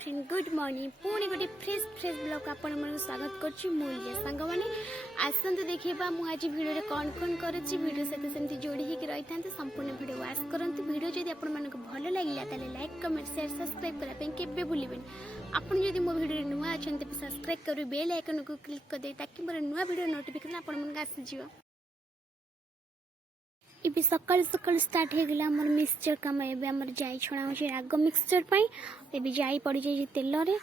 Friend good morning पुणी गोटे fresh blog आपण मन स्वागत करछि मूल्य सांग माने आसंत देखिबा मु आज वीडियो कौन कौन करछि वीडियो सहित सेमती जोड़ी ही रही था संपूर्ण वीडियो वाच करंतु वीडियो जदि आपण मन को भल लागिला ताले लाइक कमेंट शेयर सब्सक्राइब करा पे केबे भूलिबेन आपण जदि मो वीडियो नुआ अछन ते सब्सक्राइब करू बेल आइकन को क्लिक कर दे ताकि मोर नुआ वीडियो नोटिफिकेशन आपण मन आसी जिवो। इबे सकाल सकाल स्टार्ट हो गला हमर मिक्सचर काम एबे हमर जाई छणा हो राग मिक्सचर पई एबे जाई पड़ी जाई तेल रे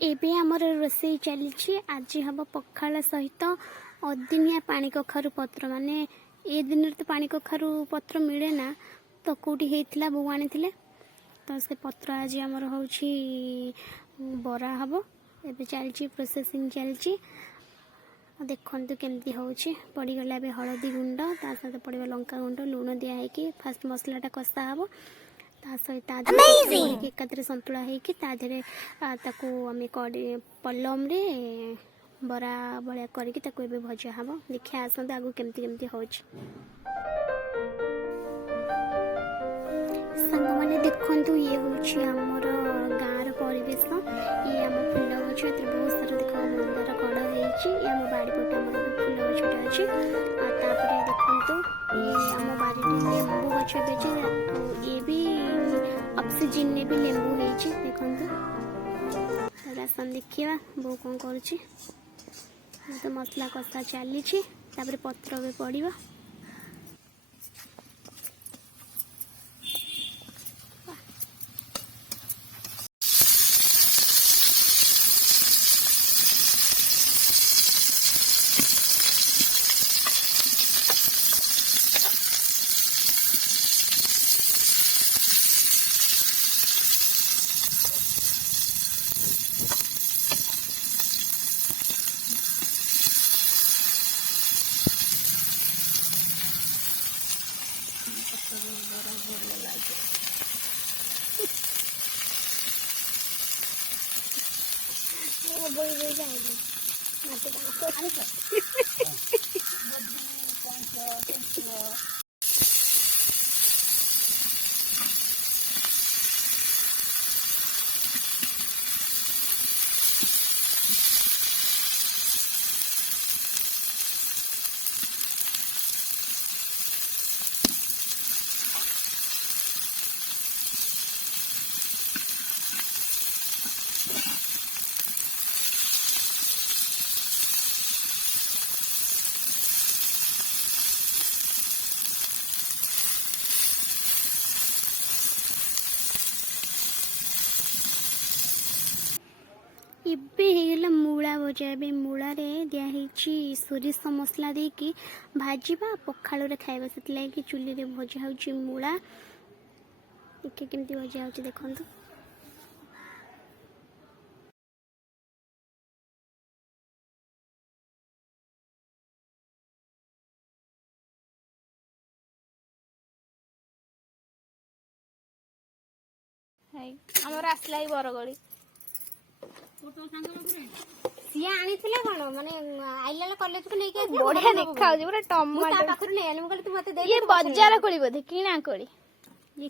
एबे हमर रोसई चली आज हम पखाला सहित अदिनिया पानी कखारु पत्र माने ए दिन तो पानी कखारु पत्र मिले ना तो कोठी हेतिला बो आनी तो से पत्र आज हमर होची बरा हबो एबे चलची प्रोसेसिंग चलची देखंतु केमती होची पड़ी गला बे हळदी गुंड ता साथ पड़िबा लंका गुंड लूण दिया है कि फास्ट मसलाटा कसा हबो ता सहित एकात्र संतुला है कि ता धरे ताको आमे कड़ी पल्लम रे बरा भलिया करके ताको एबे भजा हबो देखिया आसंत आगु केमती केमती होची संग माने देखंतु ये होची हमर गार परिवेश ये हम फूल गछ एत बहुत सारा देखो मंदर कड़ हेची ये हम बाड़ी पटे हमर फूल गछटा अछि आ तापरे देखंतु ये हम बाड़ी लेंबू गछ बेचे ये भी ऑक्सीजन ने भी लेंबू हेची देखंतु रासन देखिया बो कोन करछि तो मसला कसा चली तापर पत्र भी पड़िबा बोल जाएगी इबे मूला भजा ए मूला रे दिया सोरिष मसला देकी भाजवा पखाल रे खाइबा से लगे चुली रे भजा होची मूला देखे केमती भजा होची देखंतु हाय हमर आसलाई बरगळी सी आनी कौन माने आइला कॉलेज को लेके बढ़िया देखा पूरा टमाटर पाखर ले आले तू मते दे ये बाजार कोली बोधे किना कोली ये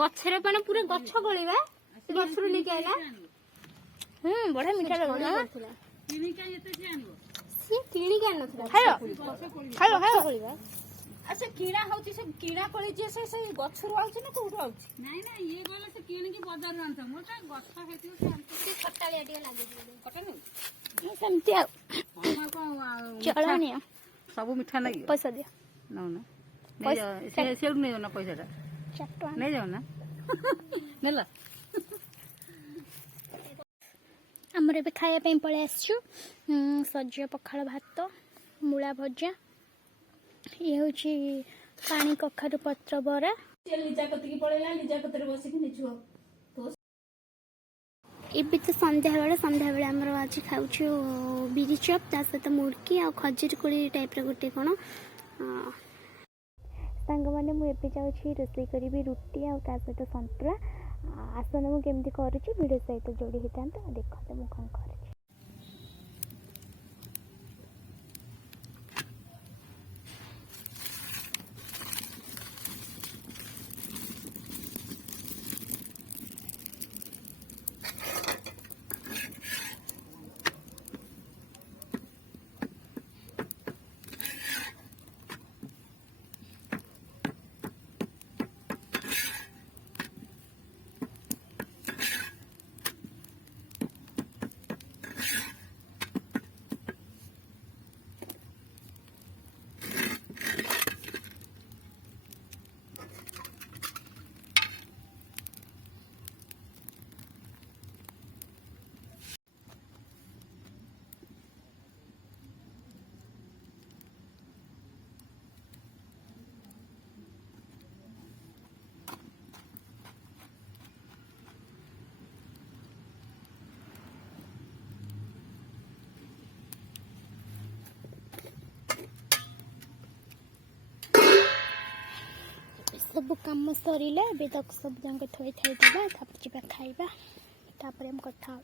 गछरे पाने पूरा गछ कोलीबा से गछरु लेके आइला बढ़िया मीठा लगला किनी का एते से आनबो से किनी का नथला खायो खायो कोलीबा अच्छा कीड़ा होची से कीड़ा कोली जे से गछरु आउची ना कोठु आउची नाही ना ये बोले से किनी की बाजार आनत मोटा गछ हेतियो से आनत खट्टालिया टिया लागे कटनु सेमती आ चला नहीं सब मिठा नहीं पैसा दे ना ना से नहीं ना पैसाटा चट्टा नहीं जाओ ना नेला हमर एबे खाया पे पळे आछू सज्ज पखाळ भात मूला भजा ये होची पानी कखारु पत्र बरा लिजा कतिकी पळेला लिजा कतरे बसिकी निछुओ एबे तो संध्या बेले हमर आज खाउछु बिरी चप ता सहित मुड़की आ खजूर कोली टाइप रे गोटे कोन सांगमाने मुझे जाऊँगी रोषे करी रुटी आ सहित संतुला आसन मुझे केमती करुच्ची भिडियो सहित जोड़ी होता देखते मुझे कौन कर सब कम सर सब जंग थई थई देवा खाइबा तापर हम कथा हो।